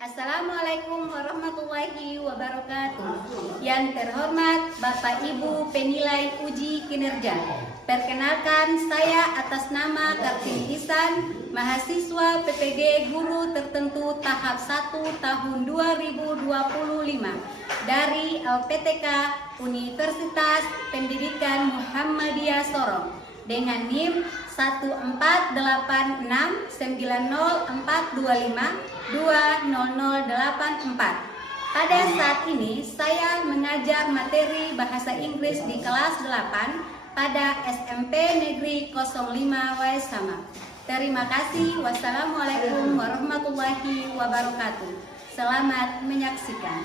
Assalamualaikum warahmatullahi wabarakatuh. Yang terhormat Bapak Ibu penilai uji kinerja, perkenalkan saya atas nama Kartini Ihsan, mahasiswa PPG Guru Tertentu tahap 1 tahun 2025 dari LPTK Universitas Pendidikan Muhammadiyah Sorong dengan NIM 148869042520084. Pada saat ini saya mengajar materi bahasa Inggris di kelas 8 pada SMP Negeri 05 Waisama. Terima kasih. Wassalamualaikum warahmatullahi wabarakatuh. Selamat menyaksikan.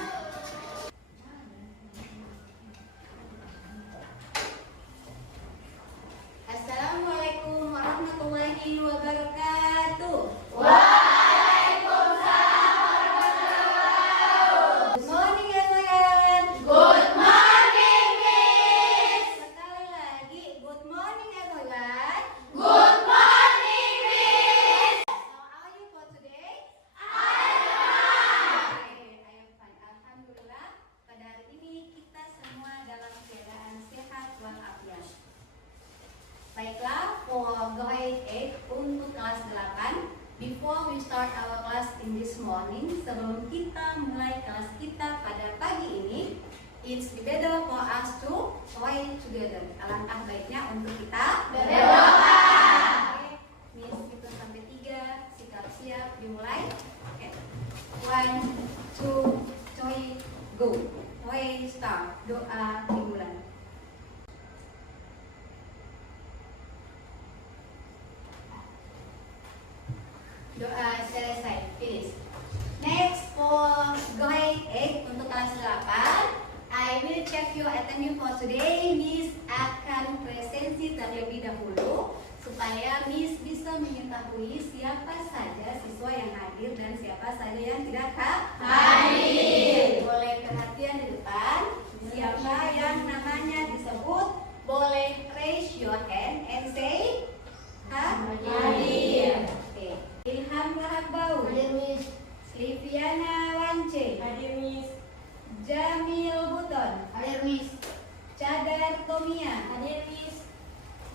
Assalamualaikum warahmatullahi wabarakatuh. Waalaikumsalam warahmatullahi wabarakatuh. Good morning everyone. Good morning, Miss. Sekali lagi, good morning everyone. Good morning, Miss. How are you for today? I am fine. Alhamdulillah. Pada hari ini kita semua dalam keadaan sehat walafiat. Baiklah, for grade 8 untuk kelas 8, before we start our class in this morning, sebelum kita mulai kelas kita pada pagi ini, it's better for us to pray together. Alangkah baiknya untuk kita berdoa. Oke, Miss hitung sampai 3, sikap siap, dimulai. Oke. 1, 2, 3, go. Pray start. Doa dimulai. Doa selesai, finish. Next for grade 8 untuk kelas 8, I will check your attendance for today. Miss akan presensi terlebih dahulu supaya Miss bisa mengetahui siapa saja siswa yang hadir dan siapa saja yang tidak hadir. Boleh perhatian di depan, siapa yang namanya disebut, boleh raise your hand and say hadir. Oke. Ilham Rahabau, Hadir, Miss. Liviana Wance, Hadir, Miss. Jamil Buton, Hadir, Miss. Cadar Tomia, Hadir, Miss.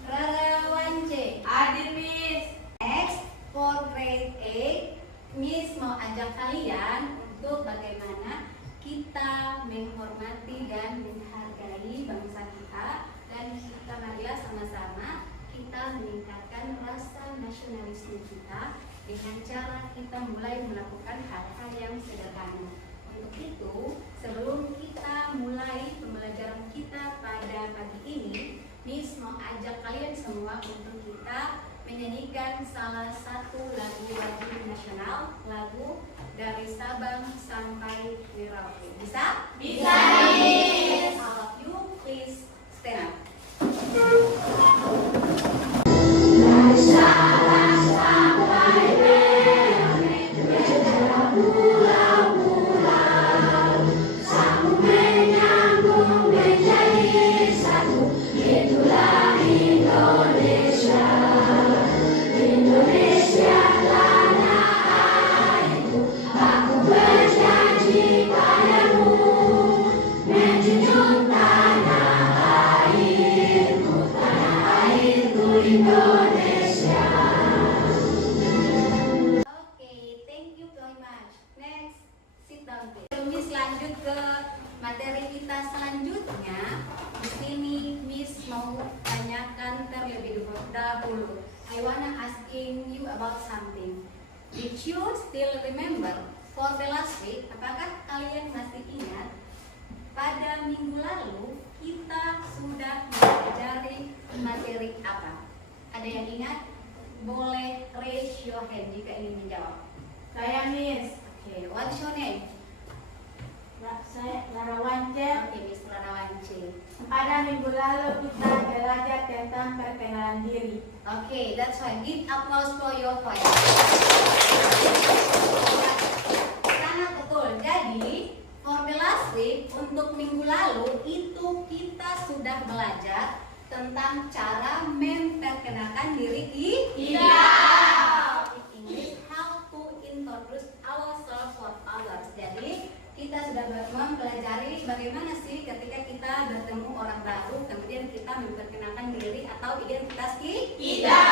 Rara Wance. Hadir, Miss. Next for grade 8, Miss mau ajak kalian untuk bagaimana kita menghormati dan menghargai bangsa kita, dan kita marilah sama-sama kita meningkatkan rasa nasionalisme kita dengan cara kita mulai melakukan hal-hal yang sederhana. Untuk itu, sebelum kita mulai pembelajaran kita pada pagi ini, Miss mau ajak kalian semua untuk kita menyanyikan salah satu lagu-lagu nasional, lagu dari Sabang sampai Merauke. Bisa? Bisa, Miss. All of you, please stand up. Oke, thank you very much. Next, sit down please. Miss lanjut ke materi kita selanjutnya. Di sini Miss mau tanyakan terlebih dahulu. I wanna asking you about something. Did you still remember for the last week? Apakah kalian masih ingat pada minggu lalu kita sudah mempelajari materi apa? Ada yang ingat? Boleh raise your hand jika ingin menjawab. Saya, Miss. Okay, what's your name? Saya Lara Wance. Okay, Miss Rana Wance. Pada minggu lalu kita belajar tentang perkenalan diri. Okay, that's fine. Give applause for your voice. Sangat betul. Jadi, for the last week, untuk minggu lalu itu kita sudah belajar tentang cara memperkenalkan diri kita. In English, how to introduce ourselves for mempelajari bagaimana sih ketika kita bertemu orang baru, kemudian kita memperkenalkan diri atau identitas kita.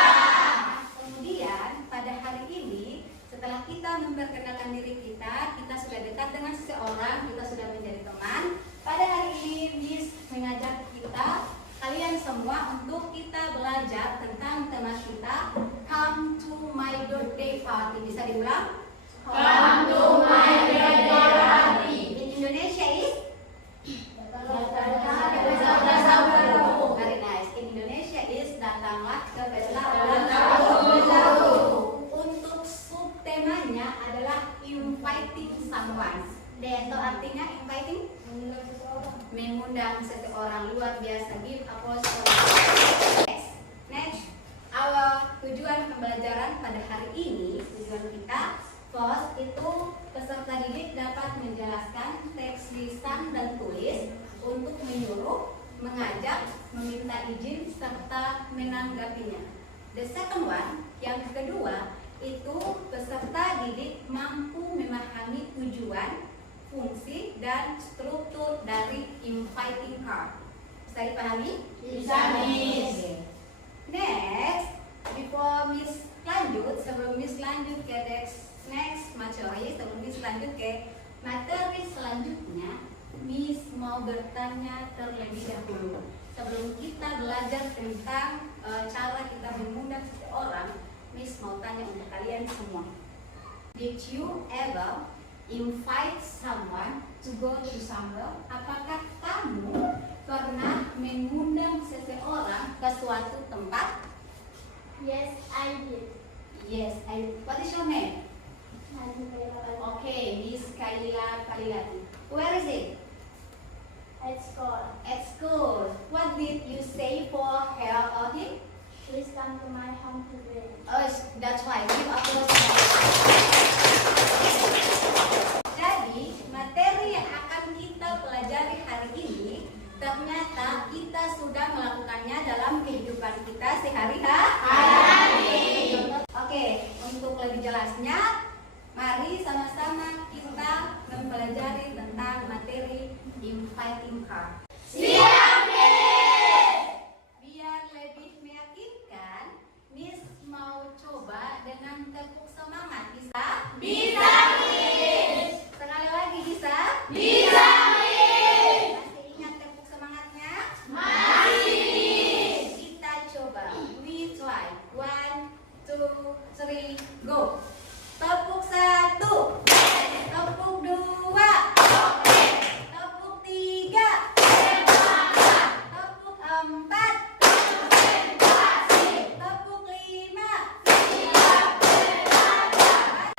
Kemudian pada hari ini setelah kita memperkenalkan diri kita sudah dekat dengan seseorang, kita sudah menjadi teman. Pada hari ini Miss mengajak kalian semua untuk kita belajar tentang tema kita, Come to my birthday party. Bisa diulang? Come to my birthday party. In Indonesia is? Very nice. In Indonesia is datanglah ke pesta ulang tahun. Untuk subtemanya adalah inviting someone. Itu artinya inviting? Mengundang seseorang. Luar biasa. Give applause for next. Tujuan pembelajaran pada hari ini, tujuan kita first itu peserta didik dapat menjelaskan teks lisan dan tulis untuk menyuruh, mengajak, meminta izin serta menanggapinya. The second one, yang kedua itu peserta didik mampu memahami tujuan, fungsi dan struktur dari inviting card. Bisa dipahami? Bisa, Miss. Next, before Miss lanjut, sebelum Miss lanjut ke next materi, sebelum Miss lanjut ke materi selanjutnya, Miss mau bertanya terlebih dahulu. Sebelum kita belajar tentang cara kita mengundang seseorang, Miss mau tanya untuk kalian semua. Did you ever invite someone to go to somewhere? Apakah kamu pernah mengundang seseorang ke suatu tempat? Yes, I did. Yes, I did. What is your name? Okay, Miss Kaila Kalilati. Where is it? At school. At school. What did you say for her or him? Please come to my home today. Oh, that's why. Give applause. Jadi, materi yang akan kita pelajari hari ini ternyata kita sudah melakukannya dalam kehidupan kita sehari-hari. Oke, untuk lebih jelasnya, mari sama-sama kita mempelajari tentang materi inviting card. Siap, Miss! Biar lebih meyakinkan, Miss mau coba dengan tepuk semangat. Bisa? Bisa, Miss! Sekali lagi bisa? Bisa, Miss! Masih ingat tepuk semangatnya? Masih, Miss! Kita coba. We try. 1, 2, 3, go. Tepuk 1. Tepuk 2. Tepuk 3. Tepuk 4. Tepuk 5.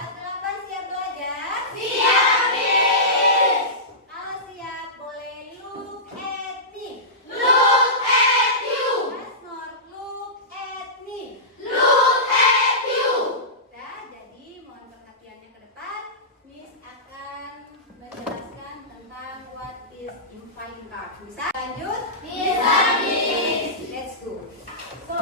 8 siap belajar? Siap, Miss! Kalau siap boleh look at me. Look at you! Once more, look at me. Look at you! Nah, jadi mohon perhatiannya ke depan. Miss akan menjelaskan tentang what is inviting card. Bisa? Lanjut? Bisa, Miss! Let's go. So,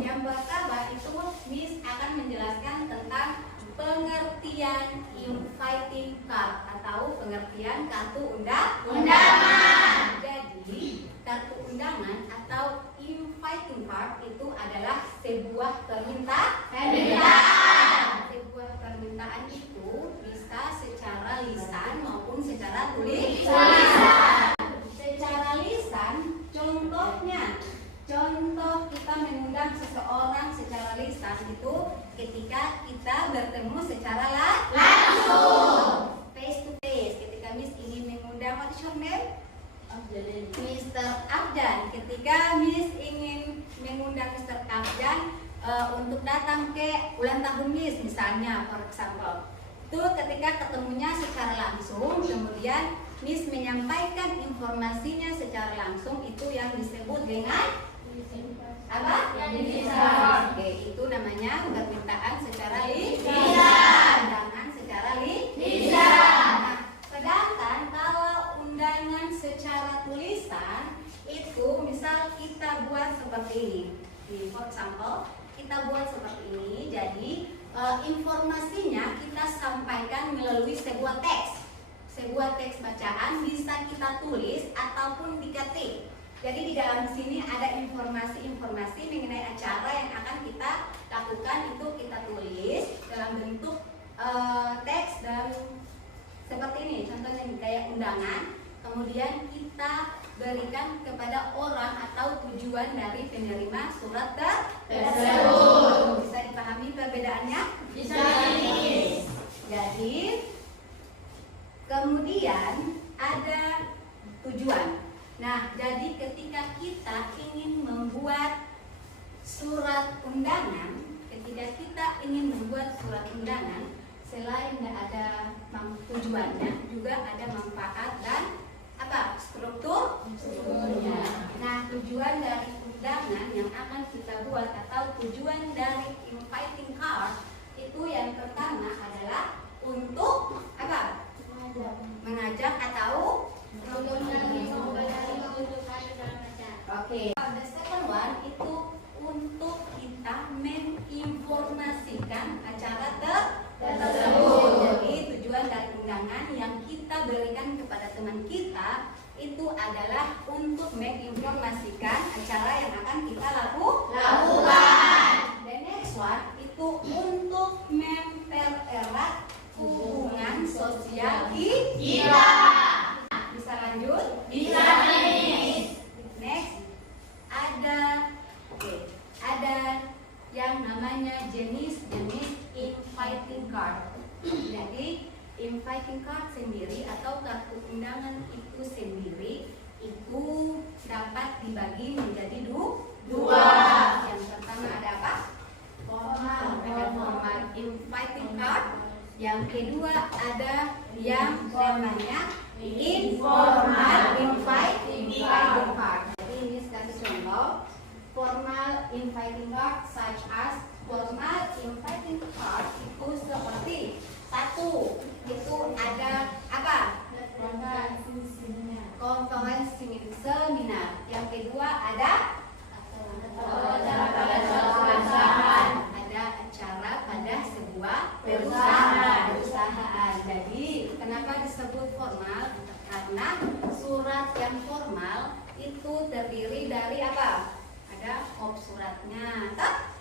yang pertama itu Miss akan menjelaskan tentang pengertian inviting card atau pengertian kartu undangan. Jadi, kartu undangan atau inviting card itu adalah sebuah permintaan. Sebuah permintaan itu bisa secara lisan maupun secara tulisan. Secara lisan, contoh kita mengundang seseorang secara lisan itu ketika kita bertemu secara langsung, face to face. Ketika Miss ingin mengundang, what is your name? Mr. Abdan. Ketika Miss ingin mengundang Mr. Abdan untuk datang ke ulang tahun Miss misalnya, for example, itu ketika ketemunya secara langsung, kemudian Miss menyampaikan informasinya secara langsung, itu yang disebut dengan apa? Oke, itu namanya permintaan secara lisan. Undangan secara lisan. Nah, sedangkan kalau undangan secara tulisan itu misal kita buat seperti ini. For example, kita buat seperti ini. Jadi informasinya kita sampaikan melalui sebuah teks. sebuah teks bacaan bisa kita tulis ataupun diketik. Jadi di dalam sini ada informasi-informasi mengenai acara yang akan kita lakukan, itu kita tulis dalam bentuk teks dan seperti ini. Contohnya kayak undangan, kemudian kita berikan kepada orang atau tujuan dari penerima surat tersebut. Bisa dipahami perbedaannya? Bisa. Jadi kemudian ada tujuan. Nah, jadi ketika kita ingin membuat surat undangan, selain ada tujuannya, juga ada manfaat dan strukturnya. Nah, tujuan dari undangan yang akan kita buat atau tujuan dari inviting card itu yang pertama adalah untuk mengajak atau Oke. The second one itu untuk kita menginformasikan acara tersebut. Jadi tujuan dari undangan yang kita berikan kepada teman kita itu adalah untuk menginformasikan acara yang akan kita lakukan. The next one itu untuk mempererat hubungan sosial kita. Bisa lanjut? Bisa. Next ada yang namanya jenis-jenis inviting card. Jadi inviting card sendiri atau kartu undangan itu sendiri itu dapat dibagi menjadi dua. Yang pertama ada apa? Ada formal inviting card. Yang kedua ada yang namanya informal inviting card. Jadi ini kasih contoh. Formal inviting card such as formal inviting card itu seperti satu, itu ada apa? Konferensi seminar. Yang kedua ada ada acara pada sebuah perusahaan. Jadi kenapa disebut formal? Karena surat yang formal itu terdiri dari apa? Ada kop suratnya,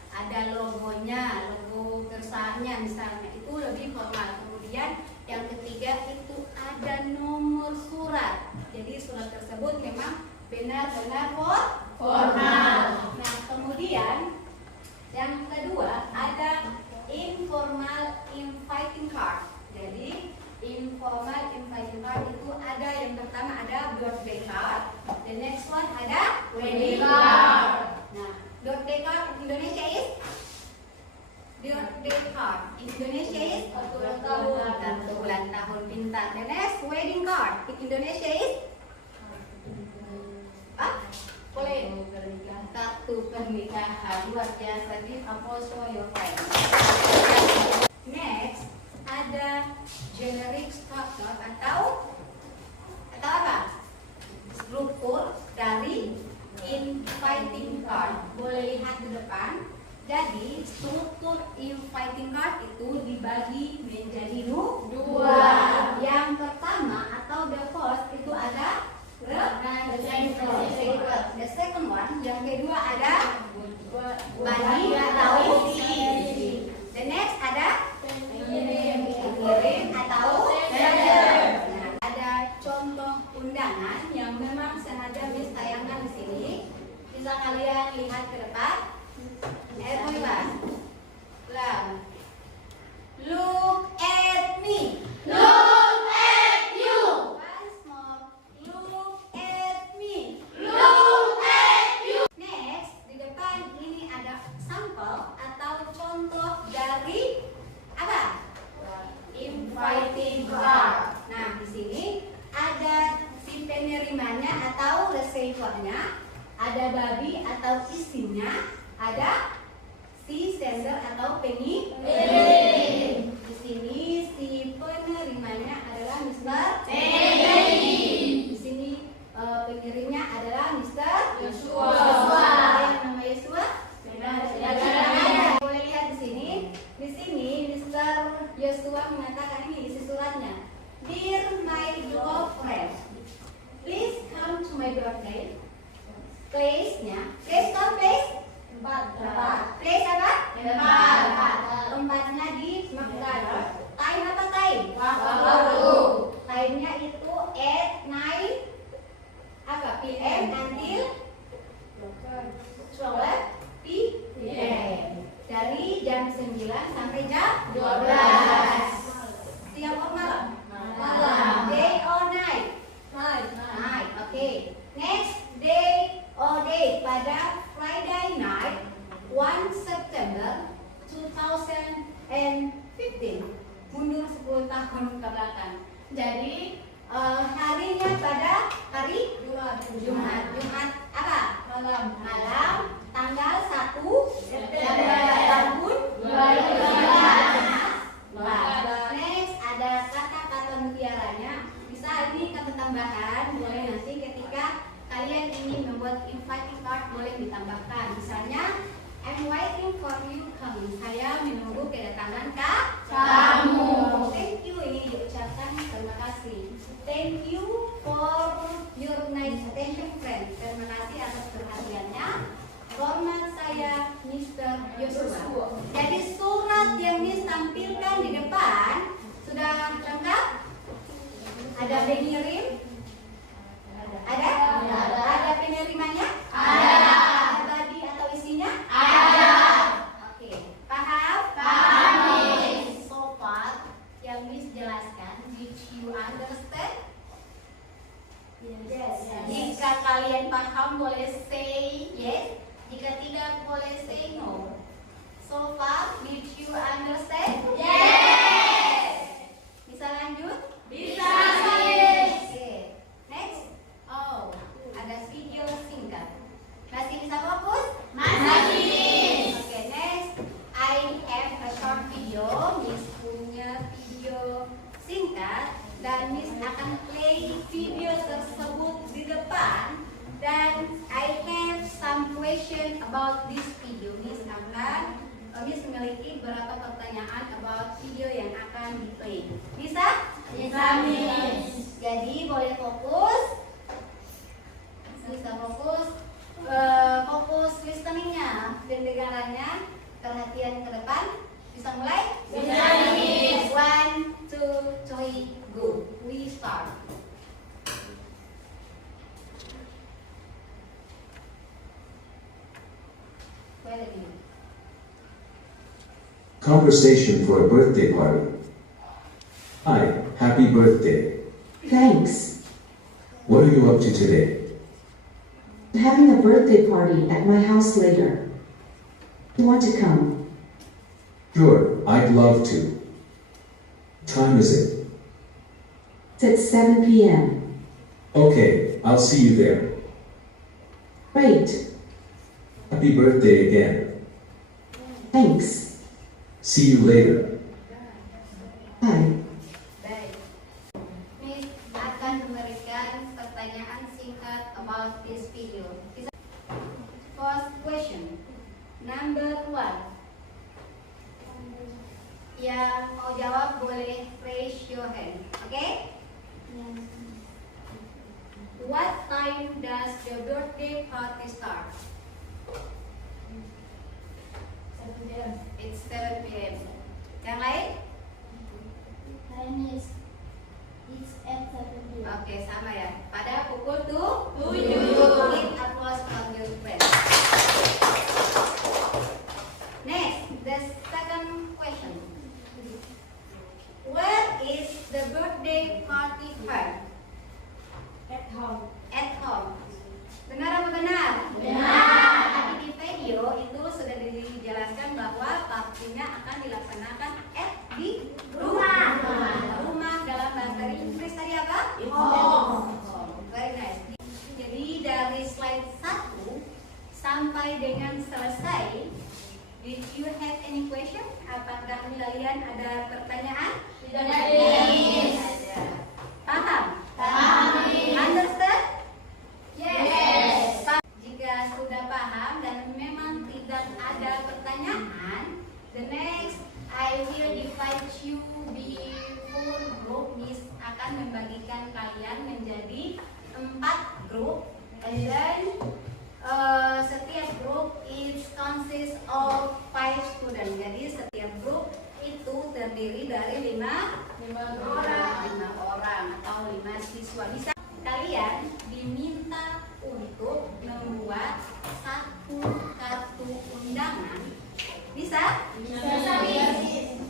ada logonya, logo perusahaannya misalnya, itu lebih formal. Kemudian yang ketiga itu ada nomor surat. Jadi surat tersebut memang benar-benar formal. Nah, kemudian yang kedua ada informal inviting card. Jadi informal inviting card itu ada yang pertama ada birthday card, the next one ada wedding card. Nah, birthday card in Indonesia is kartu ulang tahun pintar. The next wedding card in Indonesia is kartu pernikahan. Luar biasa, give applause for your friends. Next ada generic structure atau apa? Struktur dari inviting card. Boleh lihat di depan. Jadi struktur inviting card itu dibagi menjadi dua. Yang pertama atau the first itu ada the second one. Yang kedua ada body atau isi. The next ada pengirim atau sender. Nah, ada contoh undangan yang memang sengaja ditayangkan di sini. Bisa kalian lihat ke depan. Everyone, look at me. Look at you. Once more, look at me. Look at you. Next, di depan ini ada sampel atau contoh dari apa? Inviting card. Nah, di sini ada si penerimanya atau receivernya, ada body atau isinya, ada si sender atau pengirim. Di sini si penerimanya adalah Mr. Di sini pengirimnya adalah Mr. Yosua. Yang nama Yosua? Boleh lihat di sini. Di sini Mr. Yosua mengatakan ini isi suratnya. Dear my Jadi harinya pada hari Jumat apa? Malam tanggal 1 September tahun 2015. Next ada kata-kata mutiaranya. Bisa ini kata tambahan, boleh nanti ketika kalian ingin membuat inviting card boleh ditambahkan. Misalnya I'm waiting for you coming. Saya menunggu kedatangan kamu. Thank you ini diucapkan terima kasih. Thank you for your nice attention friend. Terima kasih atas perhatiannya. Hormat saya Mr. Joshua. Jadi surat yang ditampilkan di depan sudah lengkap? Ada pengirim? Ada? Ada penerimanya? Ada. Body atau isinya? Ada. Oke, paham? Paham. So far yang Miss jelaskan, did you understand? Yes. Jika kalian paham boleh say yes. Jika tidak boleh say no. So far, did you understand? Yes. Bisa lanjut? Bisa. Oke. Next. Oh, ada video singkat. Masih bisa fokus? Masih. Oke, next. I have a short video. Miss punya video singkat dan Miss akan play video tersebut di depan. Dan I have some question about this video. Miss memiliki beberapa pertanyaan about video yang akan di-play. Bisa? Bisa, Miss. Jadi boleh fokus. Bisa fokus. Fokus listeningnya, pendengarannya, perhatian ke depan. Bisa mulai? Bisa, Miss. 1, 2, 3, go. We start. Conversation for a birthday party. Hi, happy birthday. Thanks. What are you up to today? Having a birthday party at my house later. You want to come? Sure, I'd love to. What time is it? It's at 7 p.m. Okay, I'll see you there. Great. Happy birthday again. Thanks. See you later. Bye. Baik. Miss akan memberikan pertanyaan singkat about this video. First question. Number 1. Yang mau jawab boleh raise your hand. Okay? What time does the birthday party start? It's 7 p.m. Yang lain? it's at 7 p.m. Oke, sama ya. Pada pukul 7. Give applause from your friends. Next, the second question. Where is the birthday party held? At home. At home. Benar apa benar? Benar. Tadi di video itu sudah dijelaskan bahwa partinya akan dilaksanakan di rumah. Rumah dalam bahasa Inggris tadi apa? Home. Very nice. Jadi dari slide 1 sampai dengan selesai, did you have any question? Apakah kalian ada pertanyaan? Tidak ada. Paham? Paham. Understand? Yes. Jika sudah paham dan memang tidak ada pertanyaan, the next I will invite you before group. Miss akan membagikan kalian menjadi 4 grup, and then setiap grup it consists of 5 students. Jadi setiap grup itu terdiri dari 5 orang atau 5 siswa. Bisa kalian diminta untuk membuat 1 kartu undangan. Bisa?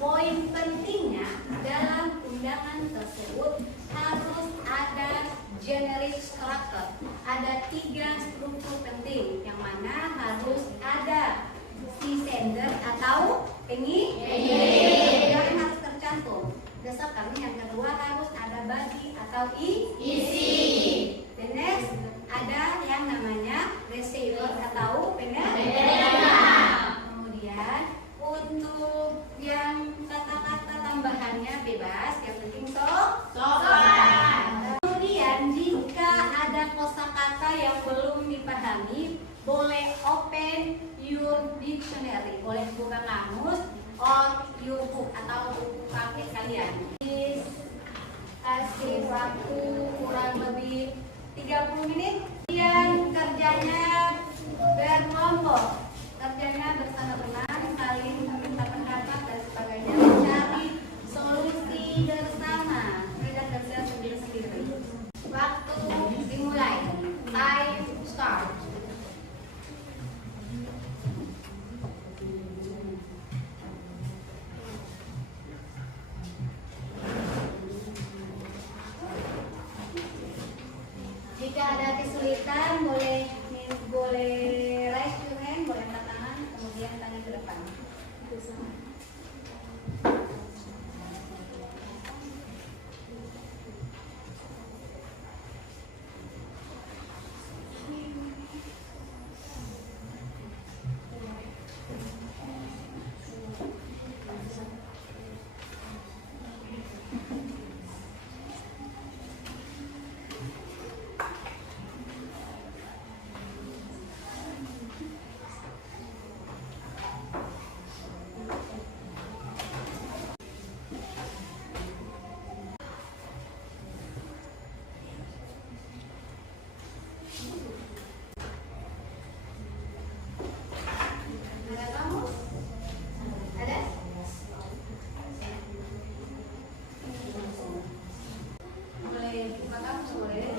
Poin pentingnya dalam undangan tersebut harus ada generic structure. Ada 3 struktur penting yang mana harus ada si sender atau pengirim yang harus tercantum. Desakan yang kedua harus ada atau isi. The next ada yang namanya receiver atau penerima. Kemudian untuk yang kata-kata tambahannya bebas, yang penting sopan. Kemudian jika ada kosakata yang belum dipahami, boleh open your dictionary, boleh buka kamus or your book atau buku praktik kalian. Kasih waktu kurang lebih 30 menit. Kemudian kerjanya berkelompok, kerjanya bersama teman, saling meminta pendapat dan sebagainya, mencari solusi bersama, tidak kerja sendiri-sendiri. Waktu dimulai. Time start. Jika ada kesulitan boleh raise your hand, boleh angkat tangan, kemudian tangan ke depan. Ada kamu? Ada? Boleh buka kamus, boleh.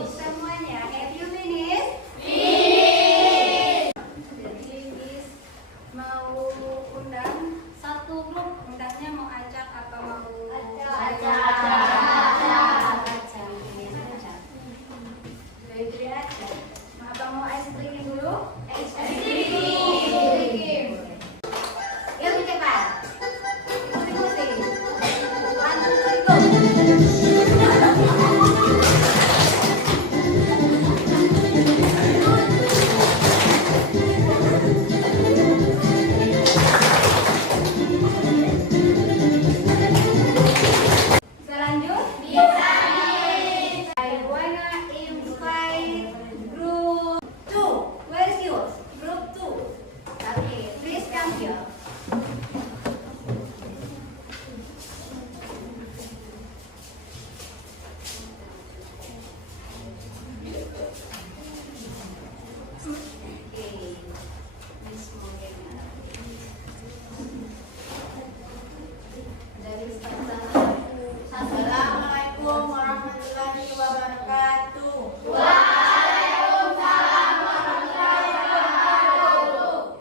Semuanya, have you finished? Jadi Miss mau undang satu grup, undangnya mau acak atau mau acak. Jadi acak. Apa mau ice cream dulu? Ice cream. Yuk cepat. Musik-musik. 1, 2, 3, go. Bisa lanjut? Bisa. I wanna invite group 2. Where is yours? Group 2. Okay, please come here. Okay. Miss Morena. Dari sekarang. Assalamualaikum warahmatullahi wabarakatuh.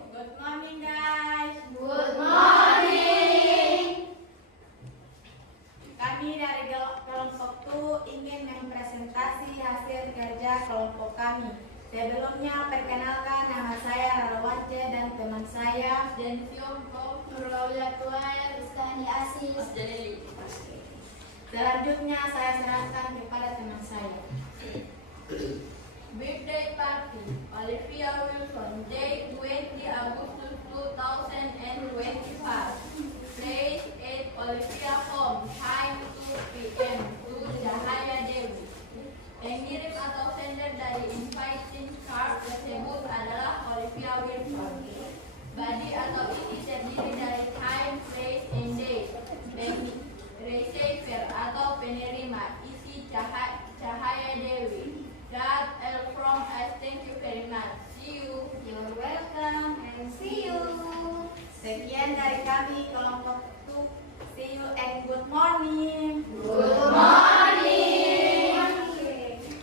Good morning guys. Good morning. Kami dari kelompok 2 ingin mempresentasi hasil kerja kelompok kami. Sebelumnya perkenalkan, nama saya Rara Wance dan teman saya dan Fion Nurul Rizkani Asis. Selanjutnya saya serahkan kepada teman saya. Birthday party, Olivia Wilson, date 20 Agustus 2025. Place 8 Olivia home, time 2 p.m. to Cahaya Dewi. Pengirim atau sender dari inviting card tersebut adalah Olivia Wilson. Body atau isi terdiri dari time, place, and date. Receiver atau penerima isi Cahaya Dewi. That L from us, thank you very much. See you. You're welcome and see you. Sekian dari kami kelompok 2. See you and good morning. Good morning.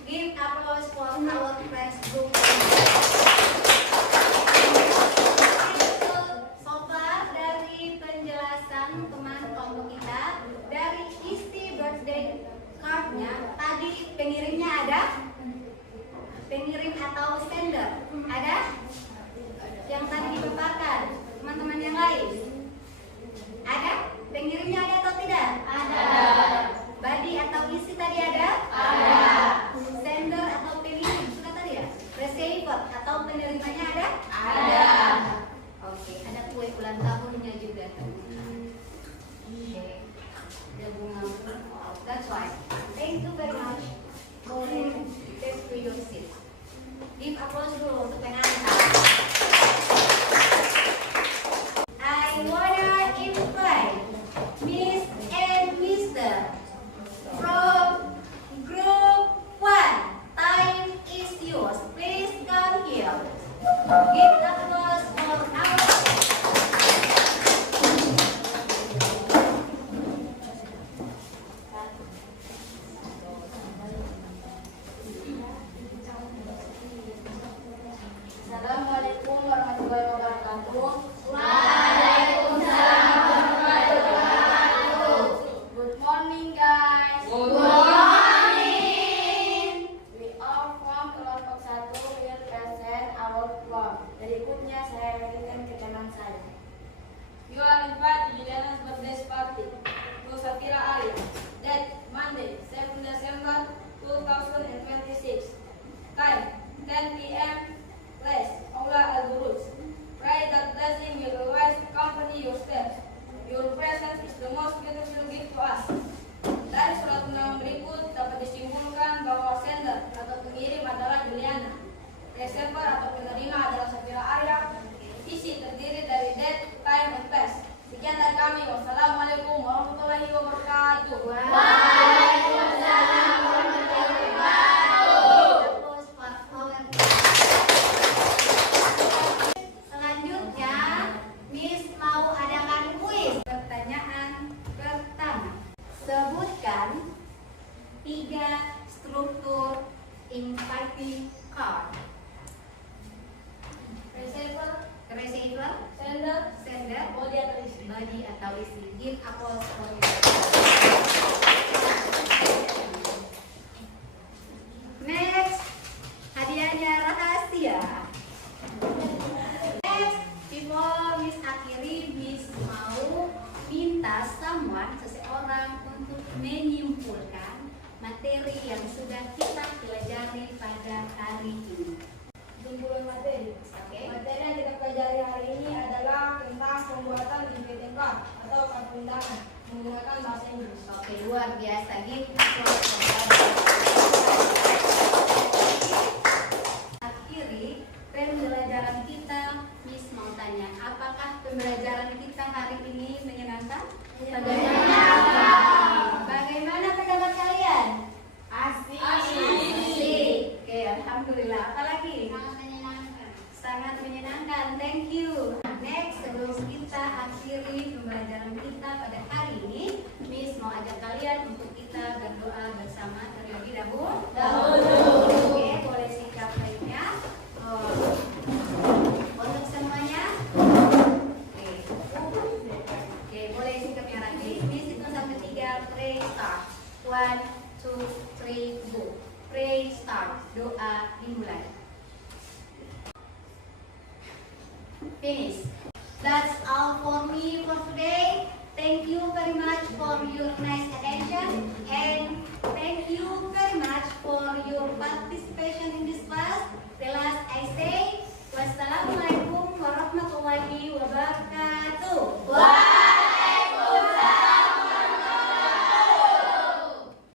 Give applause for our press group. So far dari penjelasan teman kelompok kita dari isi birthday cardnya, tadi pengirimnya ada? Pengirim atau sender ada? Yang tadi dipaparkan teman-teman yang lain ada? Pengirimnya ada atau tidak? Ada. Body atau isi tadi ada? Ada. Sender atau pengirim sudah tadi ya? Receiver atau penerimanya ada? Ada. Oke, ada kue ulang tahunnya juga. Oke. Ada bunga. That's why. Thank you very much. Boleh take to your seat. Give applause dulu untuk pengantar. I wanna invite Miss and Mr. from Group 1. Time is yours. Please come here. Give applause for our. Assalamualaikum warahmatullahi wabarakatuh. Waalaikumsalam warahmatullahi wabarakatuh. Good morning, guys. Good morning. We all from kelompok 1 will present our form. Berikutnya saya berikan ke teman saya. You are invited to Juliana's birthday party to Sakira Alia. Date Monday, 7 December 2026. Time 10 p.m. Place Aula Al-Buruj. Pray that blessing will always accompany your steps. Your presence is the most beautiful gift to us. Dari surat undangan berikut dapat disimpulkan bahwa sender atau pengirim adalah Juliana. Receiver atau penerima adalah Safira Arya. Isi terdiri dari date, time, and place. Sekian dari kami. Wassalamualaikum warahmatullahi wabarakatuh. Waalaikumsalam warahmatullahi wabarakatuh. Selanjutnya, Miss mau adakan kuis. Pertanyaan pertama. Sebutkan 3 struktur inviting card. Receiver, Receiver, sender, sender, body atau isi. body atau isi. Give applause for you. Next, hadiahnya rahasia. Next, before Miss akhiri, Miss mau minta seseorang untuk menyimpulkan materi yang sudah kita pelajari pada hari ini. Simpulan materi. Oke. Materi yang kita pelajari hari ini adalah tentang pembuatan inviting card atau kartu undangan menggunakan bahasa Inggris. Oke, luar biasa. Give applause for that. Akhiri pembelajaran kita, Miss mau tanya, apakah pembelajaran kita hari ini menyenangkan? Menyenangkan. Bagaimana pendapat kalian? Asik. Asik. Oke, alhamdulillah. Apalagi? Sangat menyenangkan. Thank you. Next, sebelum kita akhiri pembelajaran kita pada hari ini, Miss mau ajak kalian untuk kita berdoa bersama terlebih dahulu. Oke, boleh sikap baiknya. Untuk semuanya. Oke. Oke, boleh sikap yang rapi. Miss itu sampai 3. Pray start. 1, 2, 3, go. Pray start. Doa dimulai. Finish. That's all for me for today. Thank you very much for your nice attention.